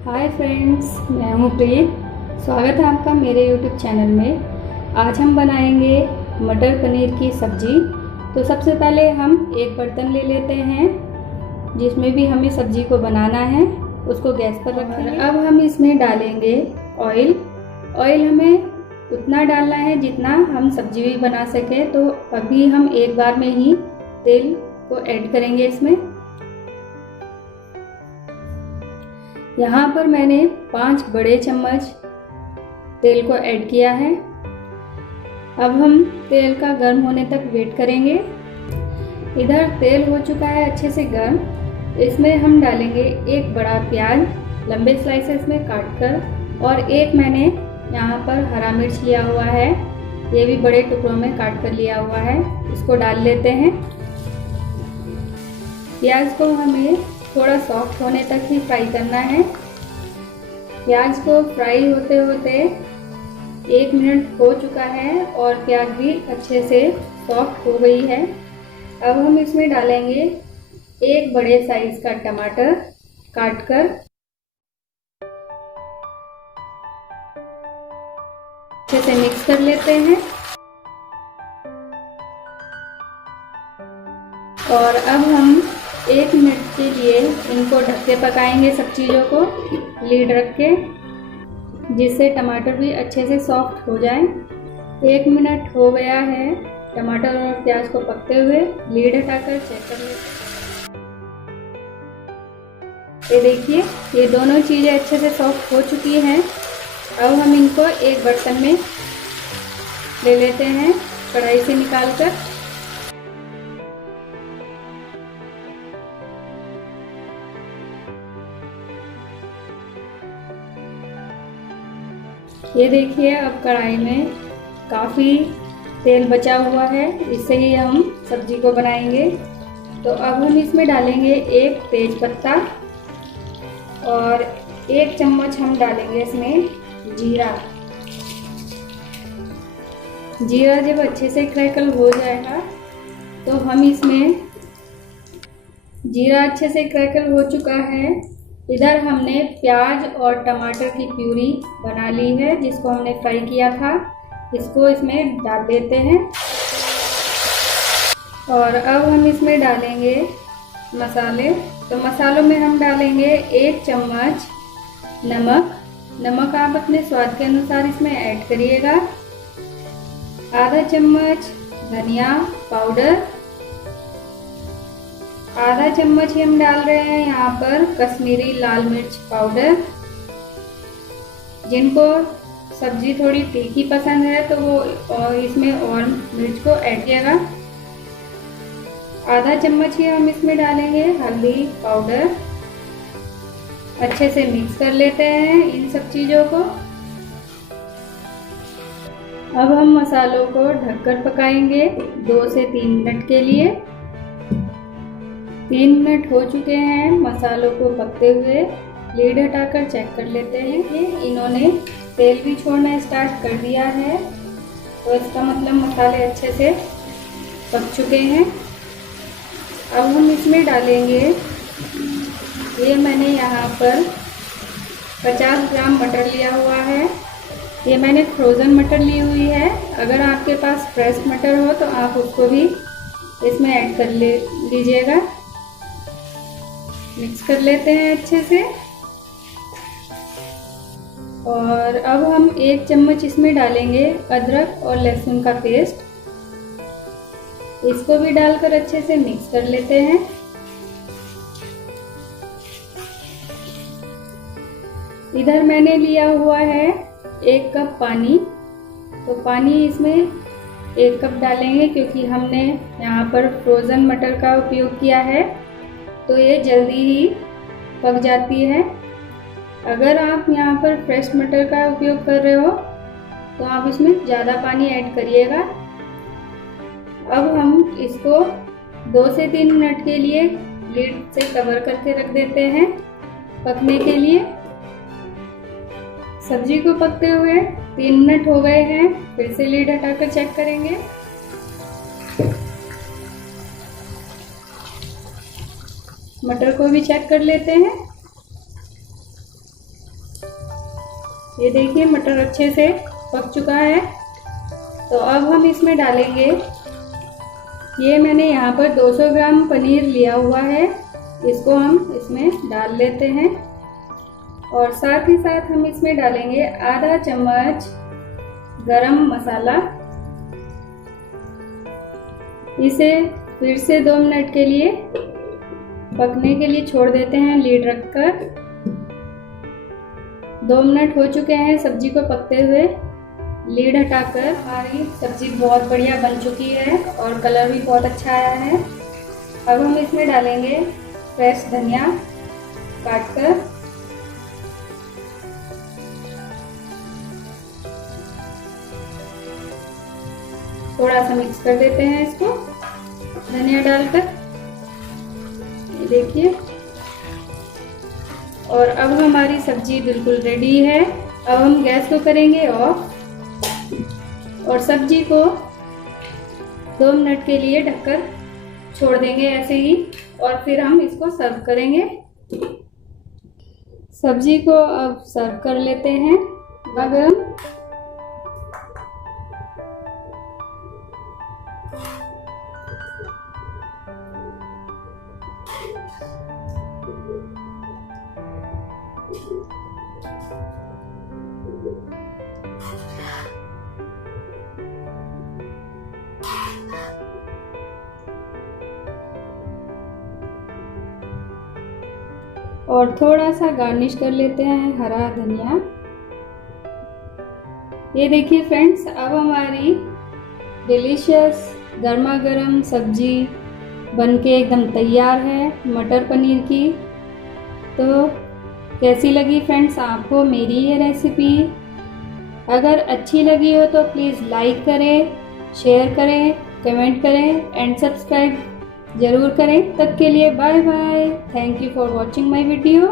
Hi friends, मैं हूँ प्रीत। स्वागत है आपका मेरे यूट्यूब चैनल में। आज हम बनाएंगे मटर पनीर की सब्जी। तो सबसे पहले हम एक बर्तन ले लेते हैं जिसमें भी हमें सब्जी को बनाना है, उसको गैस पर रखेंगे। अब हम इसमें डालेंगे ऑयल। ऑयल हमें उतना डालना है जितना हम सब्जी भी बना सके। तो अभी हम एक बार में ही तेल को ऐड करेंगे इसमें। यहाँ पर मैंने 5 बड़े चम्मच तेल को ऐड किया है। अब हम तेल का गर्म होने तक वेट करेंगे। इधर तेल हो चुका है अच्छे से गर्म। इसमें हम डालेंगे एक बड़ा प्याज लंबे स्लाइसेस में काट कर, और एक मैंने यहाँ पर हरा मिर्च लिया हुआ है, ये भी बड़े टुकड़ों में काट कर लिया हुआ है। इसको डाल लेते हैं। प्याज को हमें थोड़ा सॉफ्ट होने तक ही फ्राई करना है। प्याज को फ्राई होते होते 1 मिनट हो चुका है और प्याज भी अच्छे से सॉफ्ट हो गई है। अब हम इसमें डालेंगे एक बड़े साइज का टमाटर काट कर। अच्छे से मिक्स कर लेते हैं। और अब हम 1 मिनट के लिए इनको ढक के पकाएंगे, सब चीज़ों को लीड रख के, जिससे टमाटर भी अच्छे से सॉफ्ट हो जाए। 1 मिनट हो गया है टमाटर और प्याज को पकते हुए। लीड हटाकर चेक कर लेते हैं। ये देखिए, ये दोनों चीज़ें अच्छे से सॉफ्ट हो चुकी हैं। अब हम इनको एक बर्तन में ले लेते हैं, कढ़ाई से निकाल कर। ये देखिए, अब कढ़ाई में काफ़ी तेल बचा हुआ है, इससे ही हम सब्जी को बनाएंगे। तो अब हम इसमें डालेंगे एक तेज पत्ता और 1 चम्मच हम डालेंगे इसमें जीरा। जीरा जब अच्छे से क्रैकल हो जाएगा तो हम इसमें, जीरा अच्छे से क्रैकल हो चुका है, इधर हमने प्याज और टमाटर की प्यूरी बना ली है जिसको हमने फ्राई किया था। इसको इसमें डाल देते हैं। और अब हम इसमें डालेंगे मसाले। तो मसालों में हम डालेंगे 1 चम्मच नमक। नमक आप अपने स्वाद के अनुसार इसमें ऐड करिएगा। आधा चम्मच धनिया पाउडर। आधा चम्मच ही हम डाल रहे हैं यहाँ पर कश्मीरी लाल मिर्च पाउडर। जिनको सब्जी थोड़ी तीखी पसंद है तो वो और इसमें और मिर्च को ऐड किएगा। आधा चम्मच ही हम इसमें डालेंगे हल्दी पाउडर। अच्छे से मिक्स कर लेते हैं इन सब चीज़ों को। अब हम मसालों को ढककर पकाएंगे 2 से 3 मिनट के लिए। 3 मिनट हो चुके हैं मसालों को पकते हुए। लीड हटाकर चेक कर लेते हैं। ये इन्होंने तेल भी छोड़ना स्टार्ट कर दिया है, तो इसका मतलब मसाले अच्छे से पक चुके हैं। अब हम इसमें डालेंगे, ये मैंने यहाँ पर 50 ग्राम मटर लिया हुआ है। ये मैंने फ्रोज़न मटर ली हुई है। अगर आपके पास फ्रेश मटर हो तो आप उसको भी इसमें ऐड कर लीजिएगा। मिक्स कर लेते हैं अच्छे से। और अब हम 1 चम्मच इसमें डालेंगे अदरक और लहसुन का पेस्ट। इसको भी डालकर अच्छे से मिक्स कर लेते हैं। इधर मैंने लिया हुआ है 1 कप पानी। तो पानी इसमें 1 कप डालेंगे क्योंकि हमने यहाँ पर फ्रोज़न मटर का उपयोग किया है, तो ये जल्दी ही पक जाती है। अगर आप यहाँ पर फ्रेश मटर का उपयोग कर रहे हो तो आप इसमें ज़्यादा पानी ऐड करिएगा। अब हम इसको 2 से 3 मिनट के लिए लीड से कवर करके रख देते हैं पकने के लिए। सब्जी को पकते हुए 3 मिनट हो गए हैं। फिर से लीड हटाकर चेक करेंगे। मटर को भी चेक कर लेते हैं। ये देखिए मटर अच्छे से पक चुका है। तो अब हम इसमें डालेंगे, ये मैंने यहाँ पर 200 ग्राम पनीर लिया हुआ है, इसको हम इसमें डाल लेते हैं। और साथ ही साथ हम इसमें डालेंगे आधा चम्मच गरम मसाला। इसे फिर से 2 मिनट के लिए पकने के लिए छोड़ देते हैं लीड रखकर। 2 मिनट हो चुके हैं सब्जी को पकते हुए। लीड हटाकर हमारी सब्जी बहुत बढ़िया बन चुकी है और कलर भी बहुत अच्छा आया है। अब हम इसमें डालेंगे फ्रेश धनिया काटकर। थोड़ा सा मिक्स कर देते हैं इसको धनिया डालकर, ये देखिए। और अब हमारी सब्जी बिल्कुल रेडी है। अब हम गैस को करेंगे ऑफ और सब्जी को 2 मिनट के लिए ढककर छोड़ देंगे ऐसे ही, और फिर हम इसको सर्व करेंगे। सब्जी को अब सर्व कर लेते हैं गरम। और थोड़ा सा गार्निश कर लेते हैं हरा धनिया। ये देखिए फ्रेंड्स, अब हमारी डिलीशियस गर्मा गर्म सब्जी बनके एकदम तैयार है मटर पनीर की। तो कैसी लगी फ्रेंड्स आपको मेरी ये रेसिपी? अगर अच्छी लगी हो तो प्लीज़ लाइक करें, शेयर करें, कमेंट करें एंड सब्सक्राइब ज़रूर करें। तब के लिए bye bye. Thank you for watching my video.